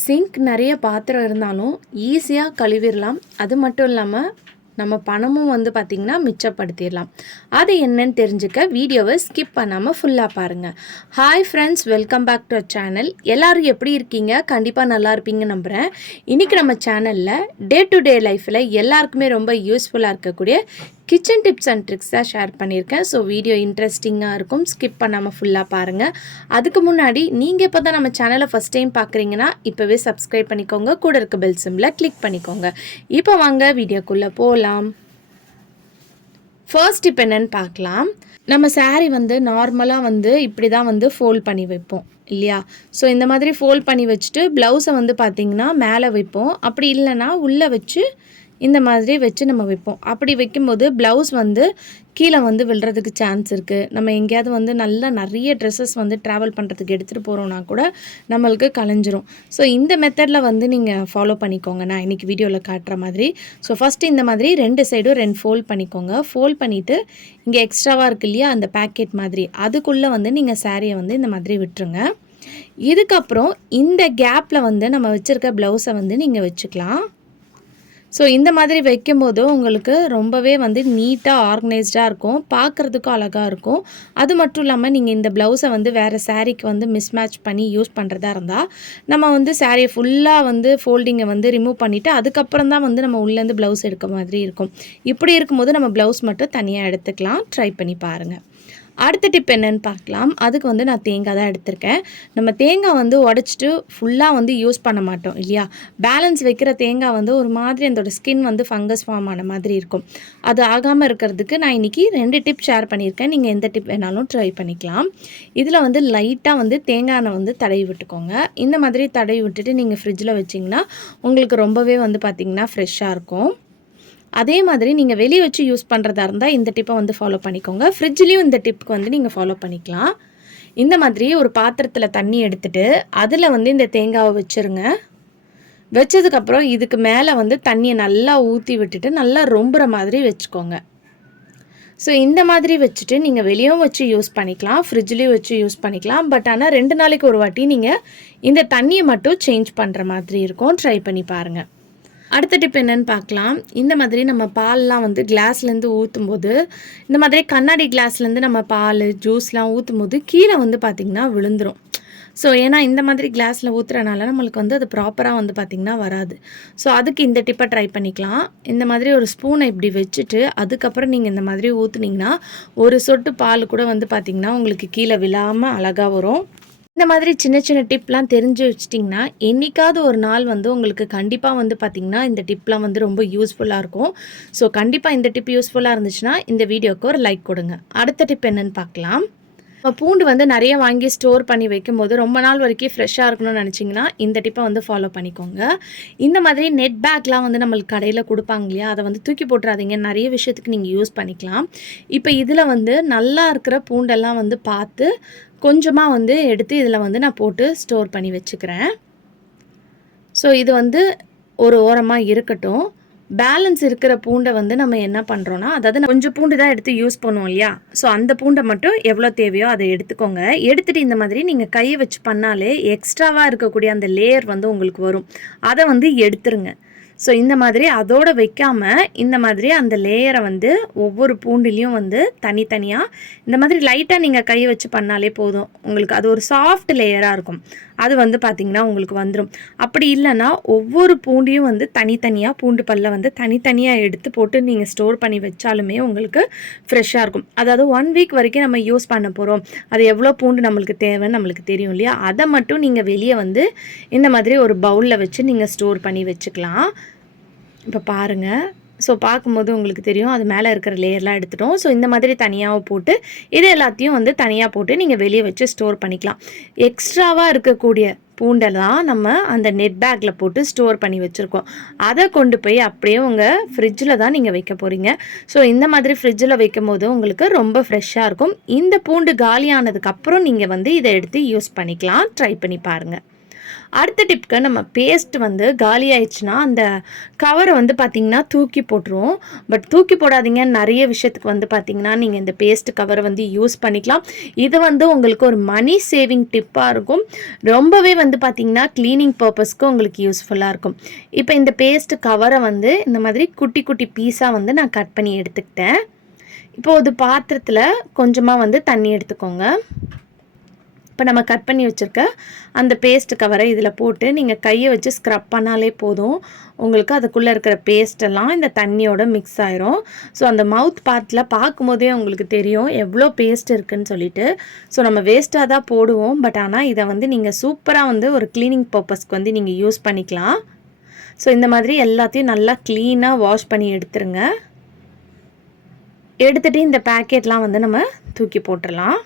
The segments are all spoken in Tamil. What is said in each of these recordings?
சிங்க் நிறைய பாத்திரம் இருந்தாலும் ஈஸியாக கழுவிடலாம். அது மட்டும் இல்லாமல் நம்ம பணமும் பார்த்திங்கன்னா மிச்சப்படுத்திடலாம். அது என்னன்னு தெரிஞ்சுக்க வீடியோவை ஸ்கிப் பண்ணாமல் ஃபுல்லாக பாருங்கள். Hi friends, welcome back to channel. எல்லோரும் எப்படி இருக்கீங்க? கண்டிப்பாக நல்லா இருப்பீங்கன்னு நம்புகிறேன். இன்றைக்கி நம்ம சேனலில் டே டு டே லைஃப்பில் எல்லாருக்குமே ரொம்ப யூஸ்ஃபுல்லாக இருக்கக்கூடிய கிச்சன் டிப்ஸ் அண்ட் ட்ரிக்ஸ் தான் ஷேர் பண்ணியிருக்கேன். ஸோ வீடியோ இன்ட்ரெஸ்டிங்காக இருக்கும், ஸ்கிப் பண்ணாமல் ஃபுல்லாக பாருங்கள். அதுக்கு முன்னாடி நீங்கள் இப்போ தான் நம்ம சேனலை ஃபஸ்ட் டைம் பார்க்குறீங்கன்னா இப்போவே சப்ஸ்கிரைப் பண்ணிக்கோங்க, கூட இருக்க பெல் சிம்பில் கிளிக் பண்ணிக்கோங்க. இப்போ வாங்க வீடியோக்குள்ளே போகலாம். ஃபர்ஸ்ட் டிப் என்னன்னு பார்க்கலாம். நம்ம சாரீ நார்மலாக இப்படி தான் ஃபோல்ட் பண்ணி வைப்போம் இல்லையா? ஸோ இந்த மாதிரி ஃபோல்ட் பண்ணி வச்சுட்டு ப்ளவுஸை பார்த்திங்கன்னா மேலே வைப்போம். அப்படி இல்லைன்னா உள்ளே வச்சு இந்த மாதிரி வச்சு நம்ம வைப்போம். அப்படி வைக்கும்போது ப்ளவுஸ் கீழே விழுறதுக்கு சான்ஸ் இருக்குது. நம்ம எங்கேயாவது நல்லா நிறைய ட்ரெஸ்ஸஸ் ட்ராவல் பண்ணுறதுக்கு எடுத்துகிட்டு போகிறோன்னா கூட நம்மளுக்கு கலைஞ்சிரும். ஸோ இந்த மெத்தடில் நீங்கள் ஃபாலோ பண்ணிக்கோங்க, நான் இன்றைக்கி வீடியோவில் காட்டுற மாதிரி. ஸோ ஃபஸ்ட்டு இந்த மாதிரி 2 சைடும் 2 ஃபோல்ட் பண்ணிக்கோங்க. ஃபோல்ட் பண்ணிவிட்டு இங்கே எக்ஸ்ட்ராவாக இருக்குது இல்லையா, அந்த பேக்கெட் மாதிரி அதுக்குள்ளே நீங்கள் சாரியை இந்த மாதிரி விட்டுருங்க. இதுக்கப்புறம் இந்த கேப்பில் நம்ம வச்சுருக்க ப்ளவுஸை நீங்கள் வச்சுக்கலாம். ஸோ இந்த மாதிரி வைக்கும்போது உங்களுக்கு ரொம்பவே நீட்டாக ஆர்கனைஸ்டாக இருக்கும், பார்க்குறதுக்கும் அழகாக இருக்கும். அது மட்டும் இல்லாமல் நீங்கள் இந்த ப்ளவுஸை வேறு சாரீக்கு மிஸ்மேட்ச் பண்ணி யூஸ் பண்ணுறதா இருந்தால் நம்ம சாரியை ஃபுல்லாக ஃபோல்டிங்கை ரிமூவ் பண்ணிவிட்டு அதுக்கப்புறம் தான் நம்ம உள்ளேருந்து ப்ளவுஸ் எடுக்க மாதிரி இருக்கும். இப்படி இருக்கும்போது நம்ம ப்ளவுஸ் மட்டும் தனியாக எடுத்துக்கலாம். ட்ரை பண்ணி பாருங்கள். அடுத்த டிப் என்னன்னு பார்க்கலாம். அதுக்கு நான் தேங்காய் தான் எடுத்திருக்கேன். நம்ம தேங்காய் உடச்சிட்டு ஃபுல்லாக யூஸ் பண்ண மாட்டோம் இல்லையா? பேலன்ஸ் வைக்கிற தேங்காய் ஒரு மாதிரி அதோட ஸ்கின் ஃபங்கஸ் ஃபார்ம் ஆன மாதிரி இருக்கும். அது ஆகாமல் இருக்கிறதுக்கு நான் இன்றைக்கி 2 டிப் ஷேர் பண்ணியிருக்கேன். நீங்கள் எந்த டிப் வேணாலும் ட்ரை பண்ணிக்கலாம். இதில் லைட்டாக தேங்காய் எண்ணெய் தடவி விட்டுக்கோங்க. இந்த மாதிரி தடவி விட்டுட்டு நீங்கள் ஃப்ரிட்ஜில் வச்சிங்கன்னா உங்களுக்கு ரொம்பவே பார்த்திங்கன்னா ஃப்ரெஷ்ஷாக இருக்கும். அதே மாதிரி நீங்கள் வெளியே வச்சு யூஸ் பண்ணுறதா இருந்தால் இந்த டிப்பை ஃபாலோ பண்ணிக்கோங்க. ஃப்ரிட்ஜ்லேயும் இந்த டிப்புக்கு நீங்கள் ஃபாலோ பண்ணிக்கலாம். இந்த மாதிரி ஒரு பாத்திரத்தில் தண்ணி எடுத்துகிட்டு அதில் இந்த தேங்காவை வச்சுருங்க. வச்சதுக்கப்புறம் இதுக்கு மேலே தண்ணியை நல்லா ஊற்றி விட்டுட்டு நல்லா ரொம்புற மாதிரி வச்சுக்கோங்க. ஸோ இந்த மாதிரி வச்சுட்டு நீங்கள் வெளியும் வச்சு யூஸ் பண்ணிக்கலாம், ஃப்ரிட்ஜ்லேயும் வச்சு யூஸ் பண்ணிக்கலாம். பட் ஆனால் 2 நாளைக்கு ஒரு வாட்டி நீங்கள் இந்த தண்ணியை மட்டும் சேஞ்ச் பண்ணுற மாதிரி இருக்கும். ட்ரை பண்ணி பாருங்கள். அடுத்த டிப் என்னென்னு பார்க்கலாம். இந்த மாதிரி நம்ம பால்லாம் கிளாஸ்லேருந்து ஊற்றும்போது இந்த மாதிரி கண்ணாடி கிளாஸ்லேருந்து நம்ம பால் ஜூஸ்லாம் ஊற்றும்போது கீழே பார்த்திங்கன்னா விழுந்துடும். ஸோ ஏன்னா இந்த மாதிரி கிளாஸில் ஊற்றுறனால நம்மளுக்கு அது ப்ராப்பராக பார்த்திங்கன்னா வராது. ஸோ அதுக்கு இந்த டிப்பை ட்ரை பண்ணிக்கலாம். இந்த மாதிரி ஒரு ஸ்பூனை இப்படி வச்சுட்டு அதுக்கப்புறம் நீங்கள் இந்த மாதிரி ஊற்றுனீங்கன்னா ஒரு சொட்டு பால் கூட பார்த்திங்கன்னா உங்களுக்கு கீழே விழாமல் அழகாக வரும். இந்த மாதிரி சின்ன சின்ன டிப்லாம் தெரிஞ்சு வச்சிட்டிங்கன்னா என்றைக்காவது ஒரு நாள் உங்களுக்கு கண்டிப்பாக பார்த்திங்கன்னா இந்த டிப்லாம் ரொம்ப யூஸ்ஃபுல்லாக இருக்கும். ஸோ கண்டிப்பாக இந்த டிப் யூஸ்ஃபுல்லாக இருந்துச்சுன்னா இந்த வீடியோக்கு ஒரு லைக் கொடுங்க. அடுத்த டிப் என்னென்னு பார்க்கலாம். பூண்டு நிறைய வாங்கி ஸ்டோர் பண்ணி வைக்கும்போது ரொம்ப நாள் வரைக்கும் ஃப்ரெஷ்ஷாக இருக்கணும்னு நினச்சிங்கன்னா இந்த டிப்பை ஃபாலோ பண்ணிக்கோங்க. இந்த மாதிரி நெட் பேக்லாம் நம்மளுக்கு கடையில் கொடுப்பாங்க இல்லையா, அதை தூக்கி போட்டுறாதீங்க. நிறைய விஷயத்துக்கு நீங்கள் யூஸ் பண்ணிக்கலாம். இப்போ இதில் நல்லா இருக்கிற பூண்டெல்லாம் பார்த்து கொஞ்சமாக எடுத்து இதில் நான் போட்டு ஸ்டோர் பண்ணி வச்சுக்கிறேன். ஸோ இது ஒரு ஓரமாக இருக்கட்டும். பேலன்ஸ் இருக்கிற பூண்டை நம்ம என்ன பண்ணுறோன்னா, அதாவது கொஞ்சம் பூண்டு தான் எடுத்து யூஸ் பண்ணுவோம் இல்லையா? ஸோ அந்த பூண்டை மட்டும் எவ்வளோ தேவையோ அதை எடுத்துக்கோங்க. எடுத்துகிட்டு இந்த மாதிரி நீங்கள் கையை வச்சு பண்ணாலே எக்ஸ்ட்ராவாக இருக்கக்கூடிய அந்த லேயர் உங்களுக்கு வரும். அதை எடுத்துருங்க. ஸோ இந்த மாதிரி அதோடு வைக்காமல் இந்த மாதிரி அந்த லேயரை ஒவ்வொரு பூண்டுலேயும் தனித்தனியாக இந்த மாதிரி லைட்டாக நீங்கள் கையை வச்சு பண்ணாலே போதும். உங்களுக்கு அது ஒரு சாஃப்ட் லேயராக இருக்கும். அது பார்த்திங்கன்னா உங்களுக்கு வந்துடும். அப்படி இல்லைன்னா ஒவ்வொரு பூண்டையும் தனித்தனியாக பூண்டு பல்ல தனித்தனியாக எடுத்து போட்டு நீங்கள் ஸ்டோர் பண்ணி வச்சாலுமே உங்களுக்கு ஃப்ரெஷ்ஷாக இருக்கும். அதாவது 1 வீக் வரைக்கும் நம்ம யூஸ் பண்ண போகிறோம். அது எவ்வளோ பூண்டு நம்மளுக்கு தேவைன்னு நம்மளுக்கு தெரியும் இல்லையா? அதை மட்டும் நீங்கள் வெளியே இந்த மாதிரி ஒரு பவுலில் வச்சு நீங்கள் ஸ்டோர் பண்ணி வச்சுக்கலாம். இப்போ பாருங்கள். ஸோ பார்க்கும்போது உங்களுக்கு தெரியும் அது மேலே இருக்கிற லேயர்லாம் எடுத்துட்டோம். ஸோ இந்த மாதிரி தனியாக போட்டு இது எல்லாத்தையும் தனியாக போட்டு நீங்கள் வெளியே வச்சு ஸ்டோர் பண்ணிக்கலாம். எக்ஸ்ட்ராவாக இருக்கக்கூடிய பூண்டெல்லாம் நம்ம அந்த நெட் பேக்கில் போட்டு ஸ்டோர் பண்ணி வச்சுருக்கோம். அதை கொண்டு போய் அப்படியே உங்கள் ஃப்ரிட்ஜில் தான் நீங்கள் வைக்க போகிறீங்க. ஸோ இந்த மாதிரி ஃப்ரிட்ஜில் வைக்கும் போது உங்களுக்கு ரொம்ப ஃப்ரெஷ்ஷாக இருக்கும். இந்த பூண்டு காலியானதுக்கப்புறம் நீங்கள் இதை எடுத்து யூஸ் பண்ணிக்கலாம். ட்ரை பண்ணி பாருங்கள். அடுத்த டிப்க்கு நம்ம பேஸ்ட் வந்து காலி ஆயிடுச்சுன்னா அந்த கவரை வந்து பார்த்திங்கன்னா தூக்கி போட்டுருவோம். பட் தூக்கி போடாதீங்க. நிறைய விஷயத்துக்கு வந்து பார்த்திங்கன்னா நீங்கள் இந்த பேஸ்ட் கவரை வந்து யூஸ் பண்ணிக்கலாம். இது வந்து உங்களுக்கு ஒரு மணி சேவிங் டிப்பாக இருக்கும். ரொம்பவே வந்து பார்த்திங்கன்னா க்ளீனிங் பர்பஸ்க்கு உங்களுக்கு யூஸ்ஃபுல்லாக இருக்கும். இப்போ இந்த பேஸ்ட் கவரை வந்து இந்த மாதிரி குட்டி குட்டி பீஸாக வந்து நான் கட் பண்ணி எடுத்துக்கிட்டேன். இப்போ ஒரு பாத்திரத்தில் கொஞ்சமாக வந்து தண்ணி எடுத்துக்கோங்க. இப்போ நம்ம கட் பண்ணி வச்சுருக்க அந்த பேஸ்ட் கவரை இதில் போட்டு நீங்கள் கையை வச்சு ஸ்க்ரப் பண்ணாலே போதும். உங்களுக்கு அதுக்குள்ளே இருக்கிற பேஸ்ட்டெல்லாம் இந்த தண்ணியோட மிக்ஸ் ஆயிரும். ஸோ அந்த மவுத் பார்ட்டில் பார்க்கும்போதே உங்களுக்கு தெரியும் எவ்வளோ பேஸ்ட் இருக்குதுன்னு சொல்லிட்டு. ஸோ நம்ம வேஸ்ட்டாக தான் போடுவோம். பட் ஆனால் இதை வந்து நீங்கள் சூப்பராக வந்து ஒரு க்ளீனிங் பர்பஸ்க்கு வந்து நீங்கள் யூஸ் பண்ணிக்கலாம். ஸோ இந்த மாதிரி எல்லாத்தையும் நல்லா க்ளீனாக வாஷ் பண்ணி எடுத்துருங்க. எடுத்துகிட்டு இந்த பேக்கெட்லாம் வந்து நம்ம தூக்கி போட்டுடலாம்.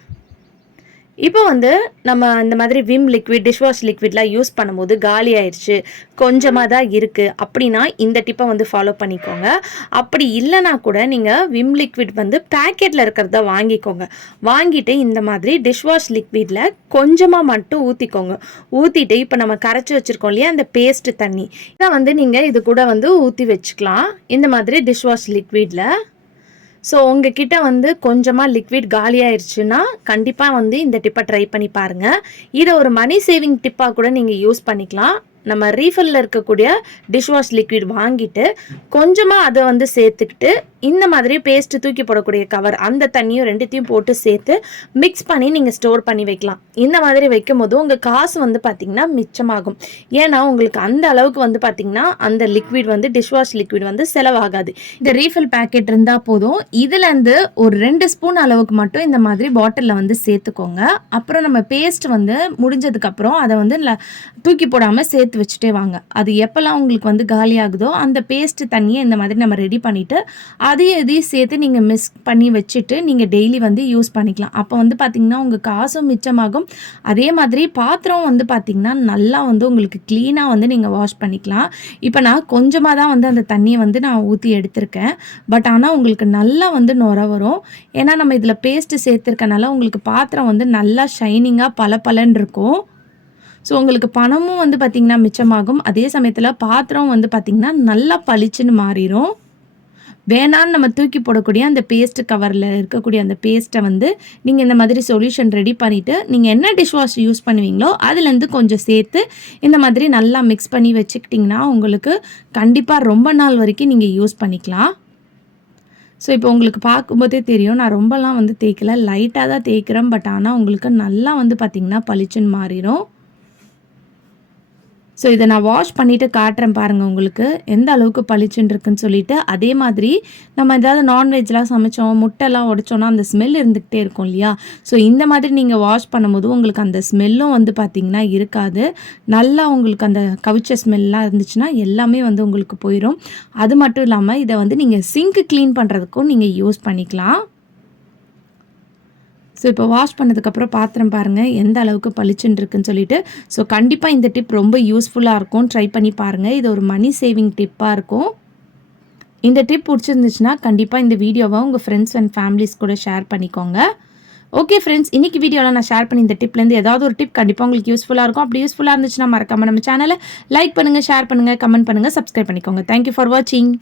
இப்போ வந்து நம்ம இந்த மாதிரி விம் லிக்விட், டிஷ்வாஷ் லிக்விட்லாம் யூஸ் பண்ணும்போது காலி ஆயிடுச்சு, கொஞ்சமாக தான் இருக்குது அப்படின்னா இந்த டிப்பை வந்து ஃபாலோ பண்ணிக்கோங்க. அப்படி இல்லைனா கூட நீங்கள் விம் லிக்விட் வந்து பேக்கெட்டில் இருக்கிறத வாங்கிக்கோங்க. வாங்கிட்டு இந்த மாதிரி டிஷ்வாஷ் லிக்விடில் கொஞ்சமாக மட்டும் ஊற்றிக்கோங்க. ஊற்றிட்டு இப்போ நம்ம கரைச்சி வச்சுருக்கோம் இல்லையா அந்த பேஸ்ட்டு தண்ணி, இதை வந்து நீங்கள் இது கூட வந்து ஊற்றி வச்சுக்கலாம் இந்த மாதிரி டிஷ்வாஷ் லிக்விடில். ஸோ உங்ககிட்ட வந்து கொஞ்சமாக லிக்விட் காலியாகிடுச்சுன்னா கண்டிப்பாக வந்து இந்த டிப்பை ட்ரை பண்ணி பாருங்கள். இதை ஒரு மணி சேவிங் டிப்பாக கூட நீங்கள் யூஸ் பண்ணிக்கலாம். நம்ம ரீஃபில்லில் இருக்கக்கூடிய டிஷ்வாஷ் லிக்விட் வாங்கிட்டு கொஞ்சமாக அதை வந்து சேர்த்துக்கிட்டு இந்த மாதிரி பேஸ்ட்டு தூக்கி போடக்கூடிய கவர் அந்த தண்ணியும் ரெண்டுத்தையும் போட்டு சேர்த்து மிக்ஸ் பண்ணி நீங்கள் ஸ்டோர் பண்ணி வைக்கலாம். இந்த மாதிரி வைக்கும் போது உங்கள் காசு வந்து பார்த்திங்கன்னா மிச்சமாகும். ஏன்னா உங்களுக்கு அந்த அளவுக்கு வந்து பார்த்திங்கன்னா அந்த லிக்விட் வந்து டிஷ்வாஷ் லிக்விட் வந்து செலவாகாது. இந்த ரீஃபில் பேக்கெட் இருந்தால் போதும். இதுலேருந்து ஒரு 2 ஸ்பூன் அளவுக்கு மட்டும் இந்த மாதிரி பாட்டிலில் வந்து சேர்த்துக்கோங்க. அப்புறம் நம்ம பேஸ்ட் வந்து முடிஞ்சதுக்கப்புறம் அதை வந்து தூக்கி போடாமல் சேர்த்து வச்சுட்டே வாங்க. அது எப்போல்லாம் உங்களுக்கு வந்து காலி ஆகுதோ அந்த பேஸ்ட் தண்ணியை இந்த மாதிரி நம்ம ரெடி பண்ணிவிட்டு அதையும் சேர்த்து நீங்கள் மிக்ஸ் பண்ணி வச்சுட்டு நீங்கள் டெய்லி வந்து யூஸ் பண்ணிக்கலாம். அப்போ வந்து பார்த்திங்கன்னா உங்கள் காசும் மிச்சமாகும். அதே மாதிரி பாத்திரம் வந்து பார்த்திங்கன்னா நல்லா வந்து உங்களுக்கு க்ளீனாக வந்து நீங்கள் வாஷ் பண்ணிக்கலாம். இப்போ நான் கொஞ்சமாக தான் வந்து அந்த தண்ணியை வந்து நான் ஊற்றி எடுத்திருக்கேன். பட் ஆனால் உங்களுக்கு நல்லா வந்து நுர வரும். ஏன்னா நம்ம இதில் பேஸ்ட்டு சேர்த்துருக்கனால உங்களுக்கு பாத்திரம் வந்து நல்லா ஷைனிங்காக பளபளன்னு இருக்கும். ஸோ உங்களுக்கு பணமும் வந்து பார்த்திங்கன்னா மிச்சமாகும். அதே சமயத்தில் பாத்திரம் வந்து பார்த்திங்கன்னா நல்லா பளிச்சுன்னு மாறிடும். வேணான்னு நம்ம தூக்கி போடக்கூடிய அந்த பேஸ்ட் கவரில் இருக்கக்கூடிய அந்த பேஸ்ட்டை வந்து நீங்கள் இந்த மாதிரி சொல்யூஷன் ரெடி பண்ணிவிட்டு நீங்கள் என்ன டிஷ்வாஷ் யூஸ் பண்ணுவீங்களோ அதுலேருந்து கொஞ்சம் சேர்த்து இந்த மாதிரி நல்லா மிக்ஸ் பண்ணி வச்சுக்கிட்டிங்கன்னா உங்களுக்கு கண்டிப்பாக ரொம்ப நாள் வரைக்கும் நீங்கள் யூஸ் பண்ணிக்கலாம். ஸோ இப்போ உங்களுக்கு பார்க்கும்போதே தெரியும் நான் ரொம்பலாம் வந்து தேய்க்கல, லைட்டாக தான் தேய்க்கிறேன். பட் ஆனால் உங்களுக்கு நல்லா வந்து பார்த்திங்கன்னா பளிச்சுன்னு மாறிடும். ஸோ இதை நான் வாஷ் பண்ணிவிட்டு காட்டுறேன் பாருங்கள் உங்களுக்கு எந்த அளவுக்கு பளிச்சுன்னு இருக்குன்னு சொல்லிட்டு. அதே மாதிரி நம்ம ஏதாவது நான்வெஜ்லாம் சமைச்சோம், முட்டைலாம் உடைச்சோன்னா அந்த ஸ்மெல் இருந்துக்கிட்டே இருக்கும் இல்லையா. ஸோ இந்த மாதிரி நீங்கள் வாஷ் பண்ணும்போது உங்களுக்கு அந்த ஸ்மெல்லும் வந்து பார்த்திங்கன்னா இருக்காது. நல்லா உங்களுக்கு அந்த கவிச்ச ஸ்மெல்லாம் இருந்துச்சுன்னா எல்லாமே வந்து உங்களுக்கு போயிடும். அது மட்டும் இல்லாமல் இதை வந்து நீங்கள் சிங்க் க்ளீன் பண்ணுறதுக்கும் நீங்கள் யூஸ் பண்ணிக்கலாம். ஸோ இப்போ வாஷ் பண்ணதுக்கப்புறம் பாத்திரம் பாருங்கள் எந்த அளவுக்கு பளிச்சுன்னு இருக்குன்னு சொல்லிட்டு. ஸோ கண்டிப்பாக இந்த டிப் ரொம்ப யூஸ்ஃபுல்லாக இருக்கும். ட்ரை பண்ணி பாருங்கள். இது ஒரு மணி சேவிங் டிப்பாக இருக்கும். இந்த டிப் பிடிச்சிருந்துச்சுன்னா கண்டிப்பாக இந்த வீடியோவை உங்கள் ஃப்ரெண்ட்ஸ் அண்ட் ஃபேமிலிஸ் கூட ஷேர் பண்ணிக்கோங்க. ஓகே ஃப்ரெண்ட்ஸ், இன்றைக்கி வீடியோவில் நான் ஷேர் பண்ணி இந்த டிப்லேருந்து ஏதாவது ஒரு டிப் கண்டிப்பாக உங்களுக்கு யூஸ்ஃபுல்லாக இருக்கும். அப்படி யூஸ்ஃபுல்லாக இருந்துச்சுன்னா மறக்காமல் நம்ம சேனலை லைக் பண்ணுங்கள், ஷேர் பண்ணுங்கள், கமெண்ட் பண்ணுங்கள், சப்ஸ்கிரைப் பண்ணிக்கோங்க. தேங்க்யூ ஃபார் வாட்சிங்.